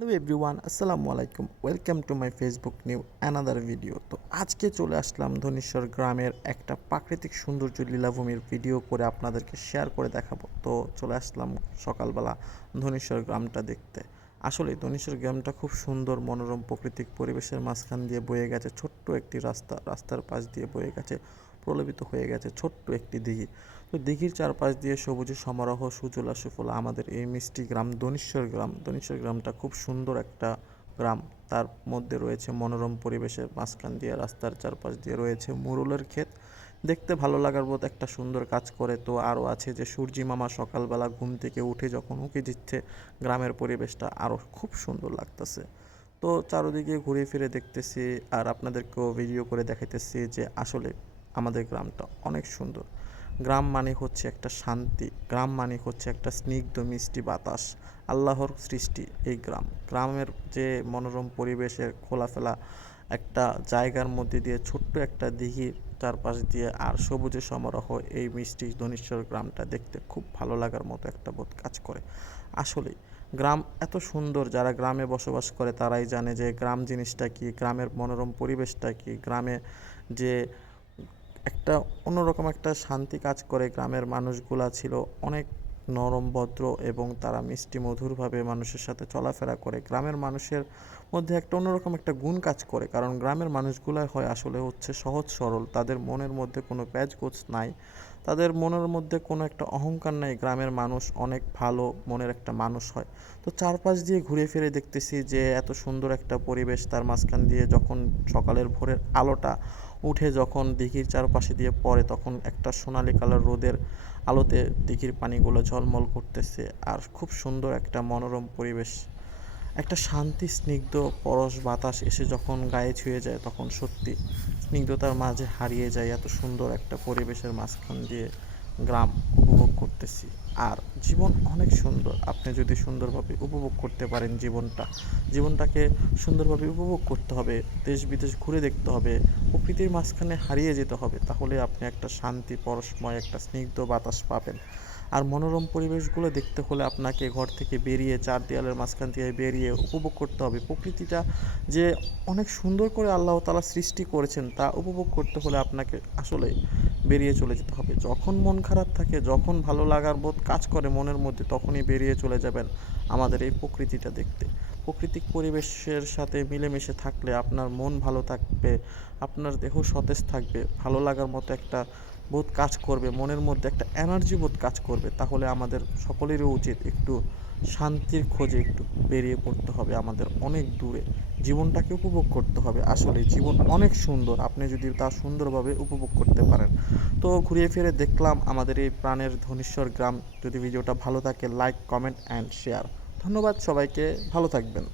Hello everyone, আসসালামু আলাইকুম। Welcome to my Facebook new another video. তো আজকে চলে আসলাম ধনেশ্বর গ্রামের একটা প্রাকৃতিক সৌন্দর্য লীলাভূমির ভিডিও করে আপনাদেরকে শেয়ার করে দেখাবো। তো চলে আসলাম সকালবেলা ধনেশ্বর গ্রামটা দেখতে। আসলে ধনেশ্বর গ্রামটা খুব সুন্দর, মনোরম প্রাকৃতিক পরিবেশের মাঝখান দিয়ে বয়ে গেছে ছোট্ট একটি রাস্তার পাশ দিয়ে বয়ে গেছে, প্রলোভিত হয়ে গেছে ছোট্ট একটি দিঘি। তো দিঘির চারপাশ দিয়ে সবুজে সমারোহ, সুজলা সুফলা আমাদের এই মিষ্টি গ্রাম ধনেশ্বর গ্রামটা খুব সুন্দর একটা গ্রাম। তার মধ্যে রয়েছে মনোরম পরিবেশের মাঝখান দিয়ে রাস্তার চারপাশ দিয়ে রয়েছে মুরুলের ক্ষেত। দেখতে ভালো লাগার মতো একটা সুন্দর কাজ করে। তো আরও আছে যে সূর্যি মামা সকালবেলা ঘুম থেকে উঠে যখন উঁকি দিচ্ছে, গ্রামের পরিবেশটা আরও খুব সুন্দর লাগতেছে। তো চারদিকে ঘুরে ফিরে দেখতেছি আর আপনাদেরকেও ভিডিও করে দেখাইতেছি যে আসলে আমাদের গ্রামটা অনেক সুন্দর। গ্রাম মানে হচ্ছে একটা শান্তি, গ্রাম মানে হচ্ছে একটা স্নিগ্ধ মিষ্টি বাতাস, আল্লাহর সৃষ্টি এই গ্রাম। গ্রামের যে মনোরম পরিবেশের খোলাফেলা একটা জায়গার মধ্যে দিয়ে ছোট্ট একটা দিঘির চারপাশ দিয়ে আর সবুজে সমারোহ, এই মিষ্টি ধনেশ্বর গ্রামটা দেখতে খুব ভালো লাগার মতো একটা বোধ কাজ করে। আসলেই গ্রাম এত সুন্দর, যারা গ্রামে বসবাস করে তারাই জানে যে গ্রাম জিনিসটা কি, গ্রামের মনোরম পরিবেশটা কি, গ্রামে যে একটা অন্যরকম একটা শান্তি কাজ করে। গ্রামের মানুষগুলা ছিল অনেক নরম ভদ্র এবং তারা মিষ্টি মধুরভাবে মানুষের সাথে চলাফেরা করে। গ্রামের মানুষের মধ্যে একটা অন্যরকম একটা গুণ কাজ করে, কারণ গ্রামের মানুষগুলাই হয় আসলে হচ্ছে সহজ সরল, তাদের মনের মধ্যে কোনো প্যাচগোছ নাই, তাদের মনের মধ্যে কোনো একটা অহংকার নাই। গ্রামের মানুষ অনেক ভালো মনের একটা মানুষ হয়। তো চারপাশ দিয়ে ঘুরে ফিরে দেখতেছি যে এত সুন্দর একটা পরিবেশ, তার মাঝখান দিয়ে যখন সকালের ভোরের আলোটা উঠে যখন দিঘির চারপাশে দিয়ে পড়ে, তখন একটা সোনালি কালার রোদের আলোতে দিঘির পানিগুলো ঝলমল করতেছে। আর খুব সুন্দর একটা মনোরম পরিবেশ, একটা শান্তি স্নিগ্ধ পরশ বাতাস এসে যখন গায়ে ছুঁয়ে যায়, তখন সত্যি স্নিগ্ধতার মাঝে হারিয়ে যায়। এত সুন্দর একটা পরিবেশের মাঝখান দিয়ে গ্রাম উপভোগ করতেছি। আর জীবন অনেক সুন্দর, আপনি যদি সুন্দরভাবে উপভোগ করতে পারেন জীবনটাকে সুন্দরভাবে উপভোগ করতে হবে, দেশ বিদেশ ঘুরে দেখতে হবে, প্রকৃতির মাঝখানে হারিয়ে যেতে হবে, তাহলে আপনি একটা শান্তি পরশময় একটা স্নিগ্ধ বাতাস পাবেন। আর মনোরম পরিবেশগুলো দেখতে হলে আপনাকে ঘর থেকে বেরিয়ে, চার দেয়ালের মাঝখান থেকে বেরিয়ে উপভোগ করতে হবে। প্রকৃতিটা যে অনেক সুন্দর করে আল্লাহ তাআলা সৃষ্টি করেছেন, তা উপভোগ করতে হলে আপনাকে আসলেই বেরিয়ে চলে যেতে হবে। যখন মন খারাপ থাকে, যখন ভালো লাগার বোধ কাজ করে মনের মধ্যে, তখনই বেরিয়ে চলে যাবেন আমাদের এই প্রকৃতিটা দেখতে। প্রাকৃতিক পরিবেশের সাথে মিলেমিশে থাকলে আপনার মন ভালো থাকবে, আপনার দেহ সতেজ থাকবে, ভালো লাগার মতো একটা বোধ কাজ করবে, মনের মধ্যে একটা এনার্জি বোধ কাজ করবে। তাহলে আমাদের সকলেরই উচিত একটু শান্তির খোঁজে একটু বেরিয়ে পড়তে হবে, আমাদের অনেক দূরে জীবনটাকে উপভোগ করতে হবে। আসলে জীবন অনেক সুন্দর, আপনি যদি তা সুন্দরভাবে উপভোগ করতে পারেন। তো ঘুরিয়ে ফিরে দেখলাম আমাদের এই প্রাণের ধনেশ্বর গ্রাম। যদি ভিডিওটা ভালো থাকে, লাইক, কমেন্ট অ্যান্ড শেয়ার। ধন্যবাদ সবাইকে, ভালো থাকবেন।